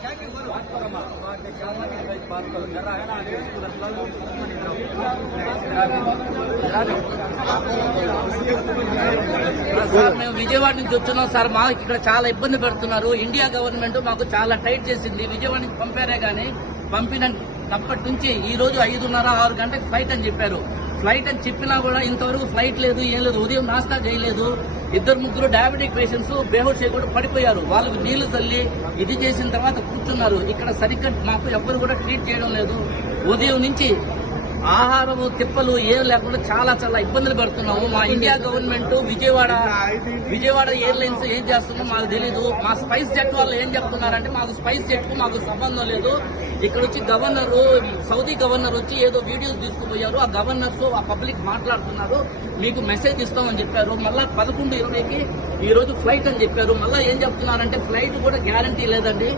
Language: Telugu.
సార్ మేము విజయవాడ నుంచి వచ్చున్నాం సార్. మాకు ఇక్కడ చాలా ఇబ్బంది పెడుతున్నారు. ఇండియా గవర్నమెంట్ మాకు చాలా టైట్ చేసింది. విజయవాడ నుంచి పంపారే గానీ పంపినప్పటి నుంచి ఈ రోజు 5:30-6 గంటలకు ఫ్లైట్ అని చెప్పారు. ఫ్లైట్ అని చెప్పినా కూడా ఇంతవరకు ఫ్లైట్ లేదు, ఏం లేదు. ఉదయం నాస్తా చేయలేదు. 2-3 డయాబెటిక్ పేషెంట్స్ బేహోష్ చేయకుండా పడిపోయారు. వాళ్ళకు నీళ్లు తల్లి ఇది చేసిన తర్వాత కూర్చున్నారు. ఇక్కడ సరిగ్గా మాకు ఎవ్వరు కూడా ట్రీట్ చేయడం లేదు. ఉదయం నుంచి ఆహారం తిప్పలు ఏం లేకుండా చాలా చాలా ఇబ్బందులు పడుతున్నాము. మా ఇండియా గవర్నమెంట్ విజయవాడ ఎయిర్లైన్స్ ఏం చేస్తుందో మాకు తెలీదు. మా స్పైస్ జెట్ వాళ్ళు ఏం చెప్తున్నారంటే మాకు స్పైస్ జెట్ కు మాకు సంబంధం లేదు. ఇక్కడ వచ్చి సౌదీ గవర్నర్ వచ్చి ఏదో వీడియోస్ తీసుకుపోయారు. ఆ గవర్నర్స్ ఆ పబ్లిక్ మాట్లాడుతున్నారు. మీకు మెసేజ్ ఇస్తామని చెప్పారు. మళ్ళా 11:20కి ఈ రోజు ఫ్లైట్ అని చెప్పారు. మళ్ళా ఏం చెప్తున్నారంటే ఫ్లైట్ కూడా గ్యారంటీ లేదండి.